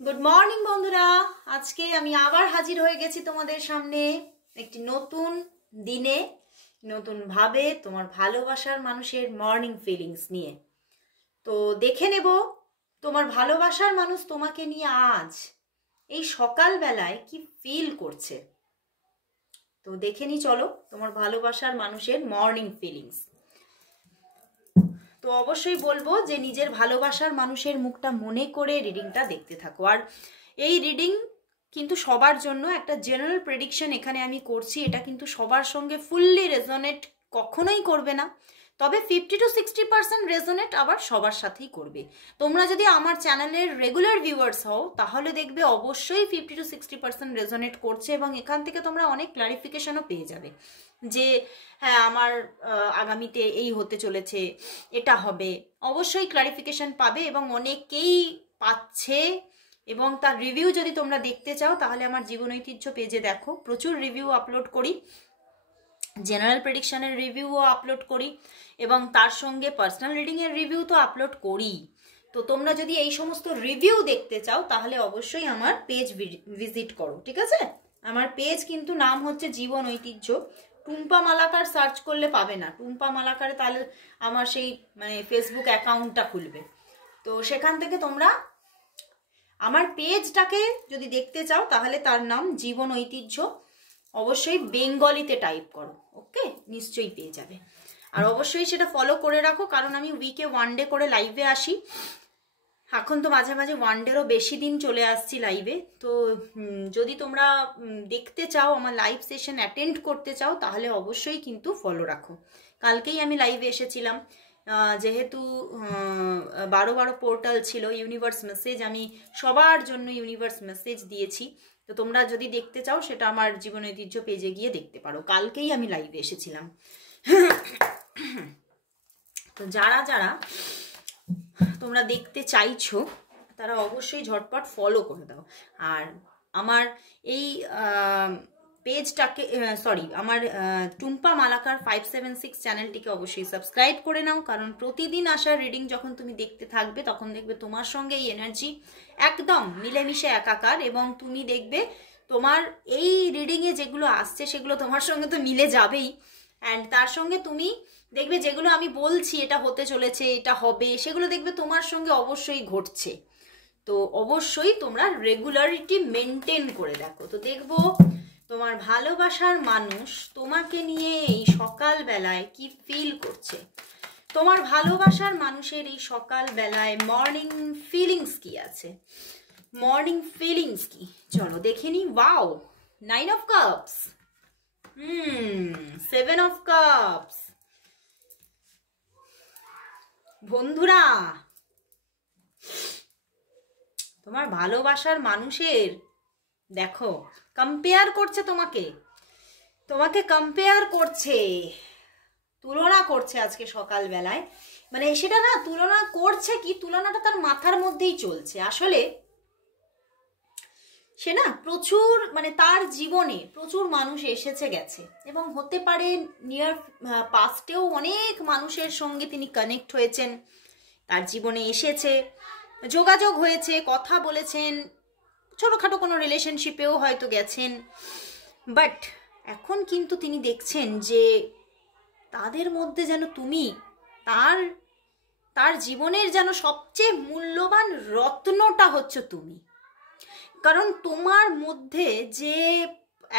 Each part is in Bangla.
গুড মর্নিং বন্ধুরা, আজকে আমি আবার হাজির হয়ে গেছি তোমাদের সামনে একটি নতুন দিনে, নতুন ভাবে তোমার ভালোবাসার মানুষের মর্নিং ফিলিংস নিয়ে। তো দেখে নেব তোমার ভালোবাসার মানুষ তোমাকে নিয়ে আজ এই সকালবেলায় কি ফিল করছে। তো দেখে নি, চলো তোমার ভালোবাসার মানুষের মর্নিং ফিলিংস। তো অবশ্যই বলবো যে নিজের ভালোবাসার মানুষের মুখটা মনে করে রিডিংটা দেখতে থাকো। আর এই রিডিং কিন্তু সবার জন্য একটা জেনারেল প্রেডিকশন এখানে আমি করছি, এটা কিন্তু সবার সঙ্গে ফুললি রেজোনেট কখনোই করবে না, তবে 50 to 60% রেজোনেট আবার সবার সাথেই করবে। তোমরা যদি আমার চ্যানেলের রেগুলার ভিউয়ার্স হও তাহলে দেখবে অবশ্যই 50 to 60% রেজোনেট করছে, এবং এখান থেকে তোমরা অনেক ক্লারিফিকেশনও পেয়ে যাবে যে হ্যাঁ আমার আগামীতে এই হতে চলেছে, এটা হবে। অবশ্যই ক্লারিফিকেশন পাবে এবং অনেকেই পাচ্ছে, এবং তার রিভিউ যদি তোমরা দেখতে চাও তাহলে আমার জীবন ঐতিহ্য পেজে দেখো, প্রচুর রিভিউ আপলোড করি, জেনারেল প্রেডিকশনের রিভিউও আপলোড করি, এবং তার সঙ্গে পার্সোনাল রিডিংয়ের রিভিউ তো আপলোড করি। তো তোমরা যদি এই সমস্ত রিভিউ দেখতে চাও তাহলে অবশ্যই আমার পেজ ভিজিট করো, ঠিক আছে? আমার পেজ কিন্তু নাম হচ্ছে জীবন ঐতিহ্য। টুম্পা মালাকার সার্চ করলে পাবে না, টুম্পা মালাকারে তাহলে আমার সেই ফেসবুক অ্যাকাউন্টটা খুলবে। তো সেখান থেকে তোমরা আমার পেজটাকে যদি দেখতে চাও তাহলে তার নাম জীবন ঐতিহ্য, অবশ্যই বেঙ্গলিতে টাইপ করো, ওকে, নিশ্চয়ই পেয়ে যাবে। আর অবশ্যই সেটা ফলো করে রাখো, কারণ আমি উইকে 1 ডে করে লাইভে আসি। এখন তো মাঝে মাঝে 1 ডেরও বেশি দিন চলে আসছি লাইভে। তো যদি তোমরা দেখতে চাও, আমার লাইভ সেশন অ্যাটেন্ড করতে চাও তাহলে অবশ্যই কিন্তু ফলো রাখো। কালকেই আমি লাইভে এসেছিলাম, যেহেতু 12 পোর্টাল ছিল ইউনিভার্স মেসেজ, আমি সবার জন্য ইউনিভার্স মেসেজ দিয়েছি। তো তোমরা যদি দেখতে চাও সেটা আমার জীবন ঐতিহ্য পেজে গিয়ে দেখতে পারো, কালকেই আমি লাইভে এসেছিলাম। তো যারা যারা তোমরা দেখতে চাইছো তারা অবশ্যই ঝটপট ফলো করে দাও। আর আমার এই পেজটাকে আমার টুম্পা মালাকার 576 চ্যানেলটিকে অবশ্যই সাবস্ক্রাইব করে নাও, কারণ প্রতিদিন আসার রিডিং যখন তুমি দেখতে থাকবে তখন দেখবে তোমার সঙ্গে এই এনার্জি একদম মিলেমিশে একাকার, এবং তুমি দেখবে তোমার এই রিডিংয়ে যেগুলো আসছে সেগুলো তোমার সঙ্গে তো মিলে যাবেই, অ্যান্ড তার সঙ্গে তুমি দেখবে যেগুলো আমি বলছি এটা হতে চলেছে, এটা হবে, সেগুলো দেখবে তোমার সঙ্গে অবশ্যই ঘটছে। তো অবশ্যই তোমরা রেগুলারিটি মেনটেন করে দেখো। তো দেখবো তোমার ভালোবাসার মানুষ তোমাকে নিয়ে এই সকালবেলায় কি ফিল করছে। তোমার ভালোবাসার মানুষের এই সকালবেলায় মর্নিং ফিলিংস কি আছে, মর্নিং ফিলিংস কি, চলো দেখে নি। Wow, 9 of Cups, 7 of Cups। বন্ধুরা, তোমার ভালোবাসার মানুষের দেখো কম্পেয়ার করছে, তোমাকে কম্পেয়ার করছে, তুলনা করছে আজকে সকালবেলায়। সেটা না তুলনা করছে কি, তুলনাটা তার মাথার মধ্যেই চলছে। আসলে সে না প্রচুর তার জীবনে প্রচুর মানুষ এসেছে গেছে, এবং হতে পারে নিয়ার পাস্টেও অনেক মানুষের সঙ্গে তিনি কানেক্ট হয়েছেন, তার জীবনে এসেছে, যোগাযোগ হয়েছে, কথা বলেছেন, ছোটোখাটো কোনো রিলেশনশিপেও হয়তো গেছেন। বাট এখন কিন্তু তিনি দেখছেন যে তাদের মধ্যে যেন তুমি তার জীবনের যেন সবচেয়ে মূল্যবান রত্নটা হচ্ছে তুমি। কারণ তোমার মধ্যে যে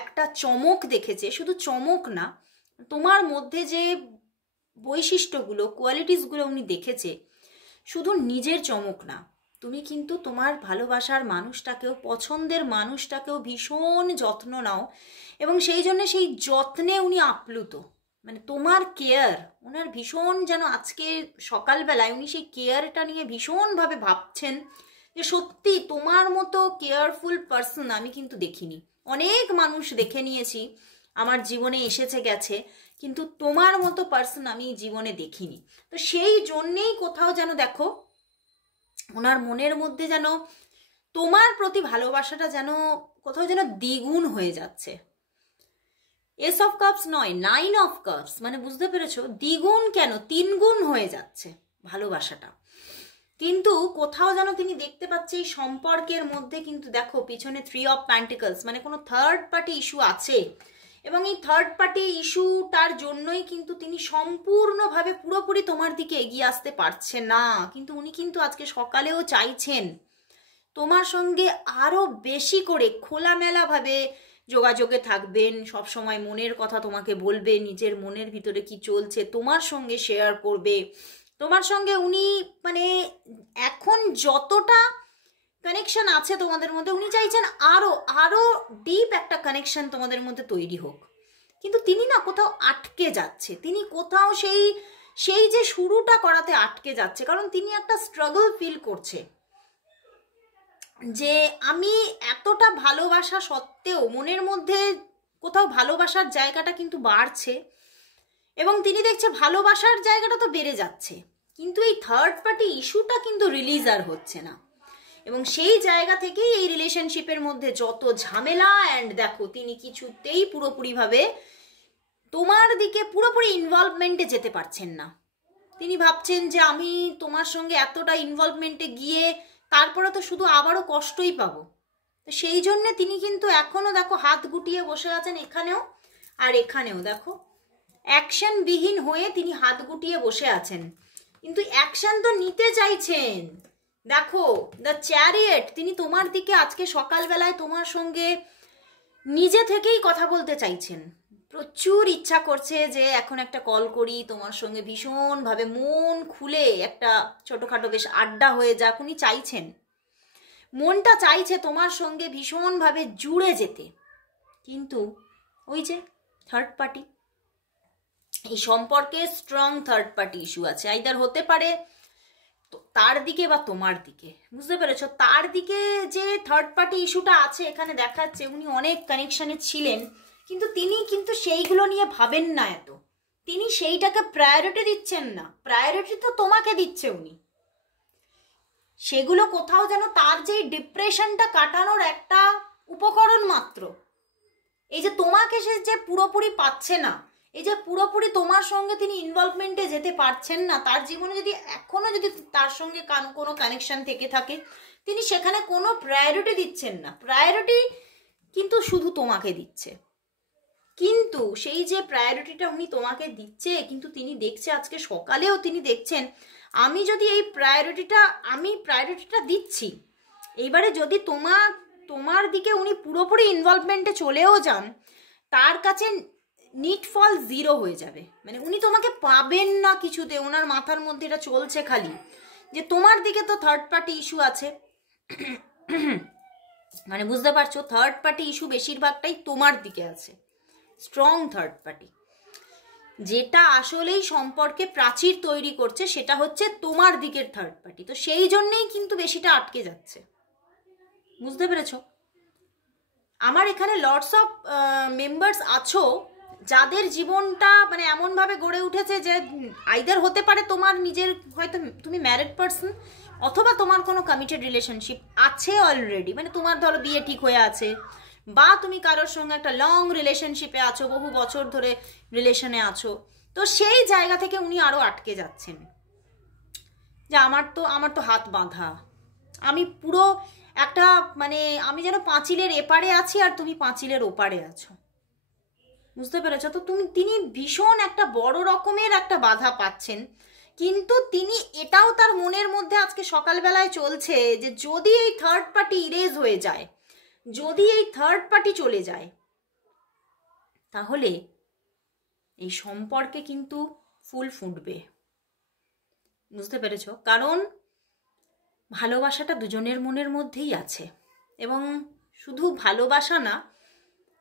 একটা চমক দেখেছে, শুধু চমক না, তোমার মধ্যে যে বৈশিষ্ট্যগুলো, কোয়ালিটিসগুলো উনি দেখেছে, শুধু নিজের চমক না, তুমি কিন্তু তোমার ভালোবাসার মানুষটাকেও, পছন্দের মানুষটাকেও ভীষণ যত্ন নাও, এবং সেই জন্য সেই যত্নে উনি আপ্লুত। তোমার কেয়ার ওনার ভীষণ, যেন আজকে সকালবেলায় উনি সেই কেয়ারটা নিয়ে ভীষণভাবে ভাবছেন যে সত্যি তোমার মতো কেয়ারফুল পার্সন আমি কিন্তু দেখিনি। অনেক মানুষ দেখে নিয়েছি, আমার জীবনে এসেছে গেছে, কিন্তু তোমার মতো পার্সন আমি জীবনে দেখিনি। তো সেই জন্যেই কোথাও যেন দেখো ওনার মনের মধ্যে যেন তোমার প্রতি ভালোবাসাটা যেন কোথাও যেন দ্বিগুণ হয়ে যাচ্ছে। এস অফ কাপস নয়, 9 of Cups, বুঝতে পেরেছো? দ্বিগুণ কেন, 3 গুণ হয়ে যাচ্ছে ভালোবাসাটা। কিন্তু কোথাও যেন তিনি দেখতে পাচ্ছে এই সম্পর্কের মধ্যে কিন্তু দেখো পিছনে 3 অফ প্যান্টিকলস, মানে কোনো থার্ড পার্টি ইস্যু আছে। এবং এই থার্ড পার্টি ইস্যুটার জন্যই কিন্তু তিনি সম্পূর্ণভাবে পুরোপুরি তোমার দিকে এগিয়ে আসতে পারছে না। কিন্তু উনি কিন্তু আজকে সকালেও চাইছেন তোমার সঙ্গে আরো বেশি করে খোলামেলাভাবে যোগাযোগে থাকবেন, সবসময় মনের কথা তোমাকে বলবে, নিজের মনের ভিতরে কি চলছে তোমার সঙ্গে শেয়ার করবে। তোমার সঙ্গে উনি মানে এখন যতটা কানেকশন আছে তোমাদের মধ্যে, উনি চাইছেন আরো আরো ডিপ একটা কানেকশন তোমাদের মধ্যে তৈরি হোক। কিন্তু তিনি না কোথাও আটকে যাচ্ছে, তিনি কোথাও সেই যে শুরুটা করাতে আটকে যাচ্ছে, কারণ তিনি একটা স্ট্রাগল ফিল করছে যে আমি এতটা ভালোবাসা সত্ত্বেও মনের মধ্যে কোথাও ভালোবাসার জায়গাটা কিন্তু বাড়ছে, এবং তিনি দেখছে ভালোবাসার জায়গাটা তো বেড়ে যাচ্ছে, কিন্তু এই থার্ড পার্টি ইস্যুটা কিন্তু রিলিজ আর হচ্ছে না। এবং সেই জায়গা থেকেই এই রিলেশনশিপের মধ্যে যত ঝামেলা। অ্যান্ড দেখো তিনি কিছুতেই পুরোপুরিভাবে তোমার দিকে পুরোপুরি ইনভলভমেন্টে যেতে পারছেন না। তিনি ভাবছেন যে আমি তোমার সঙ্গে এতটা ইনভলভমেন্টে গিয়ে তারপরে তো শুধু আবারও কষ্টই পাবো। তো সেই জন্যে তিনি কিন্তু এখনো দেখো হাত গুটিয়ে বসে আছেন, এখানেও আর এখানেও দেখো অ্যাকশনবিহীন হয়ে তিনি হাত গুটিয়ে বসে আছেন, কিন্তু অ্যাকশন তো নিতে চাইছেন। দেখো দ্য চ্যারিয়েট, তিনি তোমার দিকে আজকে সকালবেলায় তোমার সঙ্গে নিজে থেকেই কথা বলতে চাইছেন, প্রচুর ইচ্ছা করছে যে এখন একটা কল করি তোমার সঙ্গে, ভীষণভাবে মন খুলে একটা ছোটোখাটো বেশ আড্ডা হয়ে যাক। উনি চাইছেন, মনটা চাইছে তোমার সঙ্গে ভীষণভাবে জুড়ে যেতে, কিন্তু ওই যে থার্ড পার্টি, এই সম্পর্কে স্ট্রং থার্ড পার্টি ইস্যু আছে। আইদার হতে পারে তার দিকে বা তোমার দিকে, বুঝতে পেরেছো? তার দিকে যে থার্ড পার্টি ইস্যুটা আছে এখানে দেখাচ্ছে উনি অনেক কানেকশনে ছিলেন, কিন্তু তিনি কিন্তু সেইগুলো নিয়ে ভাবেন না এত, তিনি সেইটাকে প্রায়োরিটি দিচ্ছেন না, প্রায়োরিটি তো তোমাকে দিচ্ছে উনি। সেগুলো কোথাও যেন তার যে ডিপ্রেশনটা কাটানোর একটা উপকরণ মাত্র। এই যে তোমাকে সে যে পুরোপুরি পাচ্ছে না, এই যে পুরোপুরি তোমার সঙ্গে তিনি ইনভলভমেন্টে যেতে পারছেন না, তার জীবনে যদি এখনো যদি তার সঙ্গে কোনো কানেকশন থেকে থাকে, তিনি সেখানে কোনো প্রায়োরিটি দিচ্ছেন না। প্রায়োরিটি কিন্তু শুধু তোমাকে দিচ্ছে, কিন্তু সেই যে প্রায়োরিটিটা উনি তোমাকে দিচ্ছে, কিন্তু তিনি দেখছে আজকে সকালেও তিনি দেখছেন আমি যদি এই প্রায়োরিটিটা দিচ্ছি, এইবারে যদি তোমার দিকে উনি পুরোপুরি ইনভলভমেন্টে চলেও যান, তার কাছে নিট ফল 0 হয়ে যাবে। মানে উনি তোমাকে পাবেন না কিছুতে, ওনার মাথার মধ্যে এটা চলছে খালি যে তোমার দিকে তো থার্ড পার্টি ইস্যু আছে। মানে বুঝতে পারছো, থার্ড পার্টি ইস্যু বেশিরভাগটাই তোমার দিকে আছে, স্ট্রং থার্ড পার্টি। যেটা আসলেই সম্পর্কে প্রাচীর তৈরি করছে সেটা হচ্ছে তোমার দিকের থার্ড পার্টি। তো সেই জন্যেই কিন্তু বেশিটা আটকে যাচ্ছে, বুঝতে পেরেছো? আমার এখানে লটস অফ মেম্বার্স আছো যাদের জীবনটা মানে এমনভাবে গড়ে উঠেছে যে আইদার হতে পারে তোমার নিজের, হয়তো তুমি ম্যারিড পার্সন, অথবা তোমার কোনো কমিটেড রিলেশনশিপ আছে অলরেডি, মানে তোমার ধরো বিয়ে ঠিক হয়ে আছে, বা তুমি কারোর সঙ্গে একটা লং রিলেশনশিপে আছো, বহু বছর ধরে রিলেশনে আছো। তো সেই জায়গা থেকে উনি আরো আটকে যাচ্ছেন যে আমার তো হাত বাঁধা, আমি পুরো একটা মানে আমি যেন পাঁচিলের এপারে আছি আর তুমি পাঁচিলের ওপারে আছো, বুঝতে পেরেছো? তো তিনি ভীষণ একটা বড় রকমের একটা বাধা পাচ্ছেন, কিন্তু তিনি এটাও তার মনের মধ্যে আজকে সকালবেলায় চলছে যে যদি এই থার্ড পার্টি ইরেজ হয়ে যায়, যদি এই থার্ড পার্টি চলে যায়, তাহলে এই সম্পর্কে কিন্তু ফুল ফুটবে, বুঝতে পেরেছো? কারণ ভালোবাসাটা দুজনের মনের মধ্যেই আছে, এবং শুধু ভালোবাসা না,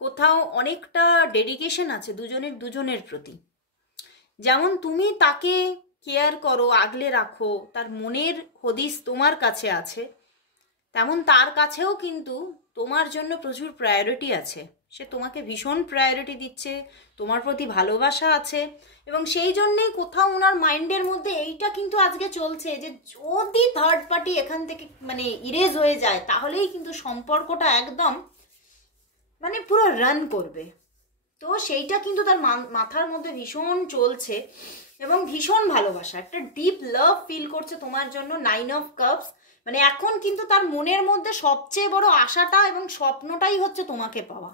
কোথাও অনেকটা ডেডিকেশন আছে দুজনের প্রতি। যেমন তুমি তাকে কেয়ার করো, আগলে রাখো, তার মনের হদিস তোমার কাছে আছে, তেমন তার কাছেও কিন্তু তোমার জন্য প্রচুর প্রায়োরিটি আছে। সে তোমাকে ভীষণ প্রায়োরিটি দিচ্ছে, তোমার প্রতি ভালোবাসা আছে, এবং সেই জন্যেই কোথাও ওনার মাইন্ডের মধ্যে এইটা কিন্তু আজকে চলছে যে যদি থার্ড পার্টি এখান থেকে মানে ইরেজ হয়ে যায়, তাহলেই কিন্তু সম্পর্কটা একদম মানে পুরো রান করবে। তো সেইটা কিন্তু তার মাথার মধ্যে ভীষণ চলছে, এবং ভীষণ ভালোবাসা, একটা ডিপ লাভ ফিল করছে তোমার জন্য। 9 অফ কাপস, মানে এখন কিন্তু তার মনের মধ্যে সবচেয়ে বড় আশাটা এবং স্বপ্নটাই হচ্ছে তোমাকে পাওয়া।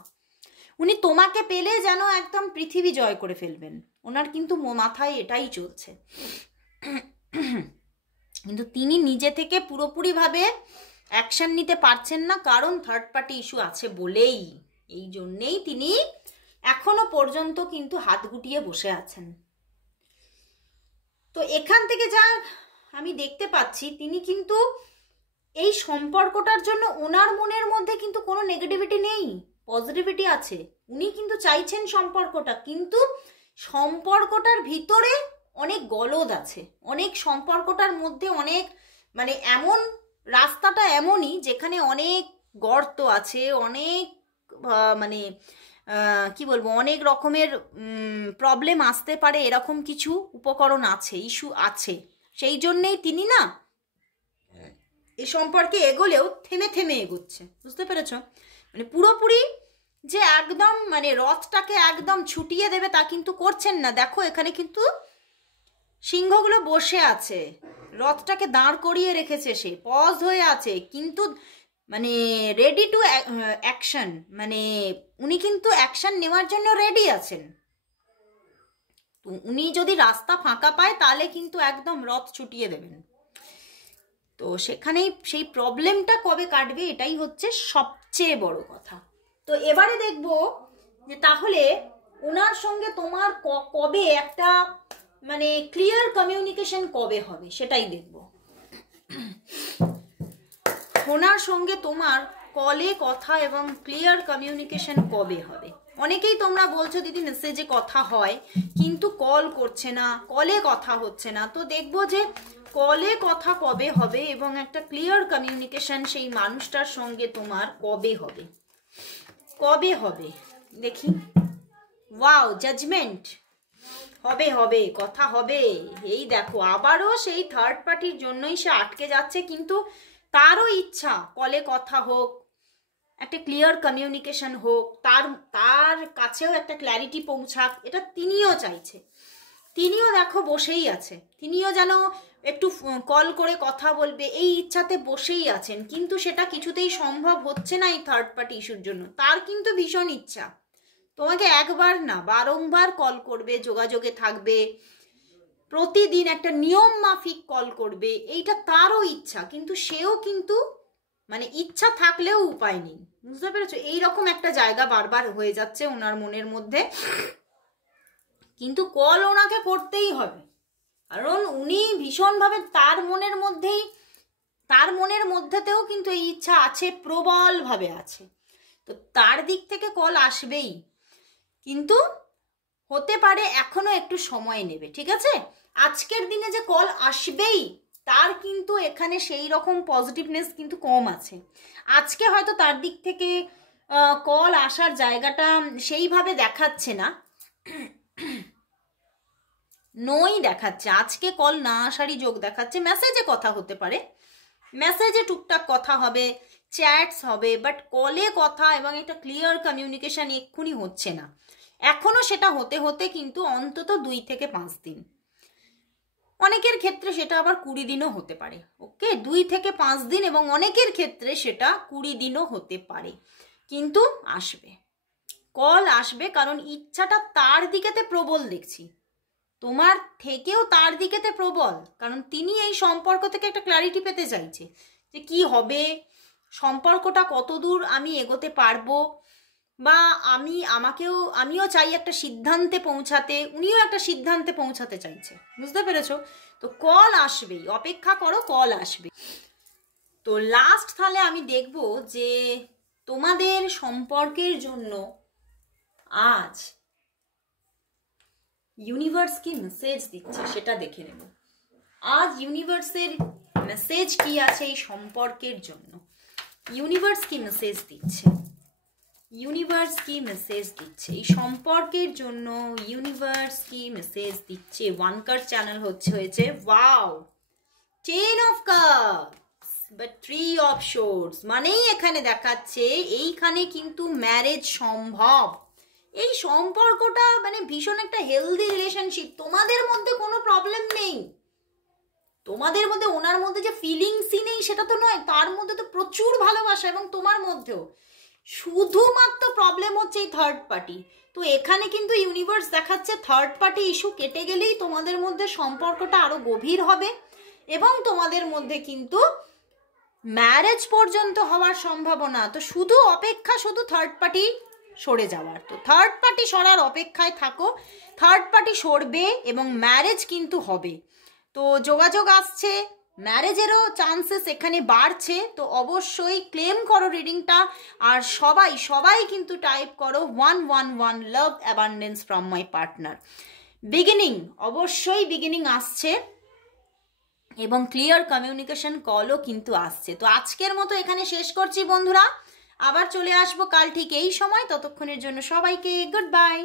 উনি তোমাকে পেলে যেন একদম পৃথিবী জয় করে ফেলবেন, ওনার কিন্তু মাথায় এটাই চলছে। কিন্তু তিনি নিজে থেকে পুরোপুরিভাবে অ্যাকশন নিতে পারছেন না, কারণ থার্ড পার্টি ইস্যু আছে বলেই। এই জন্যেই তিনি এখনো পর্যন্ত কিন্তু হাত গুটিয়ে বসে আছেন। তো এখান থেকে যা আমি দেখতে পাচ্ছি, তিনি কিন্তু এই সম্পর্কটার জন্য ওনার মনের মধ্যে কিন্তু কোনো নেগেটিভিটি নেই, পজিটিভিটি আছে। উনি কিন্তু চাইছেন সম্পর্কটা, কিন্তু সম্পর্কটার ভিতরে অনেক গলদ আছে, অনেক সম্পর্কটার মধ্যে অনেক, মানে এমন রাস্তাটা এমনই যেখানে অনেক গর্ত আছে, অনেক মানে কি বলবো, অনেক রকমের প্রবলেম আসতে পারে, এরকম কিছু উপকরণ আছে, ইস্যু আছে। সেই জন্যেই তিনি না এই সম্পর্কে এগোলেও থেমে থেমে এগোচ্ছে, বুঝতে পেরেছ? মানে পুরোপুরি যে একদম মানে রথটাকে একদম ছুটিয়ে দেবে তা কিন্তু করছেন না। দেখো এখানে কিন্তু সিংহগুলো বসে আছে, রথটাকে দাঁড় করিয়ে রেখেছে, সে পজ হয়ে আছে, কিন্তু মানে রেডি টু অ্যাকশন, মানে উনি কিন্তু অ্যাকশন নেওয়ার জন্য রেডি আছেন। উনি যদি রাস্তা ফাঁকা পায় তাহলে কিন্তু একদম রথ ছুটিয়ে দেবেন। তো সেখানেই সেই প্রবলেমটা কবে কাটবে, এটাই হচ্ছে সবচেয়ে বড় কথা। তো এবারে দেখব যে তাহলে ওনার সঙ্গে তোমার কবে একটা মানে ক্লিয়ার কমিউনিকেশন কবে হবে, সেটাই দেখব। ওনার সঙ্গে তোমার কলে কথা এবং ক্লিয়ার কমিউনিকেশন কবে হবে? অনেকেই তোমরা বলছো দিদি মেসেজে কথা হয় কিন্তু কল করছে না, কলে কথা হচ্ছে না। তো দেখবো যে কলে কথা কবে হবে এবং একটা ক্লিয়ার কমিউনিকেশন সেই মানুষটার সঙ্গে তোমার কবে হবে, কবে হবে দেখি। ওয়াও, জাজমেন্ট হবে, হবে কথা হবে। এই দেখো আবারও সেই থার্ড পার্টির জন্যই সে আটকে যাচ্ছে, কিন্তু তারও ইচ্ছা কলে কথা হোক, একটা ক্লিয়ার কমিউনিকেশন হোক, তার কাছেও একটা ক্ল্যারিটি পৌঁছাক, এটা তিনিও চাইছে। তিনিও দেখো বসেই আছে, তিনিও যেন একটু কল করে কথা বলবে এই ইচ্ছাতে বসেই আছেন, কিন্তু সেটা কিছুতেই সম্ভব হচ্ছে না এই থার্ড পার্টি ইস্যুর জন্য। তার কিন্তু ভীষণ ইচ্ছা তোমাকে একবার না বারংবার কল করবে, যোগাযোগে থাকবে, প্রতিদিন একটা নিয়ম মাফিক কল করবে, এইটা তারও ইচ্ছা। কিন্তু সেও কিন্তু মানে ইচ্ছা থাকলেও উপায় নেই, বুঝতে পেরেছো? এইরকম একটা জায়গা বারবার হয়ে যাচ্ছে ওনার মনের মধ্যে। কিন্তু কল ওনাকে করতেই হবে, কারণ উনি ভীষণভাবে তার মনের মধ্যেতেও কিন্তু এই ইচ্ছা আছে, প্রবলভাবে আছে। তো তার দিক থেকে কল আসবেই, কিন্তু হতে পারে এখনো একটু সময় নেবে, ঠিক আছে? আজকের দিনে যে কল আসবেই তার কিন্তু এখানে সেই রকম পজিটিভনেস কিন্তু কম আছে। আজকে হয়তো তার দিক থেকে কল আসার জায়গাটা সেইভাবে দেখাচ্ছে না, নই দেখাচ্ছে, আজকে কল না আসারই যোগ দেখাচ্ছে। মেসেজে কথা হতে পারে, মেসেজে টুকটাক কথা হবে, চ্যাটস হবে, বাট কলে কথা এবং একটা ক্লিয়ার কমিউনিকেশন এক্ষুনি হচ্ছে না। এখনো সেটা হতে হতে কিন্তু অন্তত 2 থেকে 5 দিন, অনেকের ক্ষেত্রে সেটা আবার 20 দিনও হতে পারে। ওকে, 2 থেকে 5 দিন, এবং অনেকের ক্ষেত্রে সেটা 20 দিনও হতে পারে, কিন্তু আসবে, কল আসবে। কারণ ইচ্ছাটা তার দিকেতে প্রবল দেখছি, তোমার থেকেও তার দিকেতে প্রবল, কারণ তিনি এই সম্পর্ক থেকে একটা ক্ল্যারিটি পেতে চাইছে যে কি হবে, সম্পর্কটা কতদূর আমি এগোতে পারবো, বা আমিও চাই একটা সিদ্ধান্তে পৌঁছাতে, উনিও একটা সিদ্ধান্তে পৌঁছাতে চাইছে, বুঝতে পেরেছো? তো কল আসবেই, অপেক্ষা করো, কল আসবে। তো লাস্ট তাহলে আমি দেখব যে তোমাদের সম্পর্কের জন্য আজ ইউনিভার্স কি মেসেজ দিচ্ছে সেটা দেখে নেব। আজ ইউনিভার্সের মেসেজ কি আছে এই সম্পর্কের জন্য, ইউনিভার্স কি মেসেজ দিচ্ছে, ইউনিভার্স কি মেসেজ দিচ্ছে এই সম্পর্কের জন্য, ইউনিভার্স কি মেসেজ দিচ্ছে। 1 কার্ড চ্যানেল হয়েছে, wow, 10 of cups but 3 of shorts, মানেই এখানে দেখাচ্ছে এইখানে কিন্তু ম্যারেজ সম্ভব, এই সম্পর্কটা মানে ভীষণ একটা হেলদি রিলেশনশিপ, তোমাদের মধ্যে কোনো প্রবলেম নেই, তোমাদের মধ্যে ওনার মধ্যে যে ফিলিংসই নেই সেটা তো নয়, তার মধ্যে তো প্রচুর ভালোবাসা এবং তোমার মধ্যেও, শুধুমাত্র প্রবলেম হচ্ছে এই থার্ড পার্টি। তো এখানে কিন্তু ইউনিভার্স দেখাচ্ছে থার্ড পার্টি ইস্যু কেটে গেলেই তোমাদের মধ্যে সম্পর্কটা আরো গভীর হবে এবং তোমাদের মধ্যে কিন্তু ম্যারেজ পর্যন্ত হওয়ার সম্ভাবনা। তো শুধু অপেক্ষা শুধু থার্ড পার্টি সরে যাওয়ার, তো থার্ড পার্টি সরার অপেক্ষায় থাকো, থার্ড পার্টি সরবে এবং ম্যারেজ কিন্তু হবে। তো যোগাযোগ আসছে, ম্যারেজেরও চান্সেস এখানে বাড়ছে, তো অবশ্যই ক্লেম করো রিডিংটা। আর সবাই সবাই কিন্তু টাইপ করো 111 লাভ abundance from my partner. Beginning, অবশ্যই বিগিনিং আসছে এবং ক্লিয়ার কমিউনিকেশন কলও কিন্তু আসছে। তো আজকের মতো এখানে শেষ করছি বন্ধুরা, আবার চলে আসবো কাল ঠিক এই সময়, ততক্ষণের জন্য সবাইকে গুড বাই।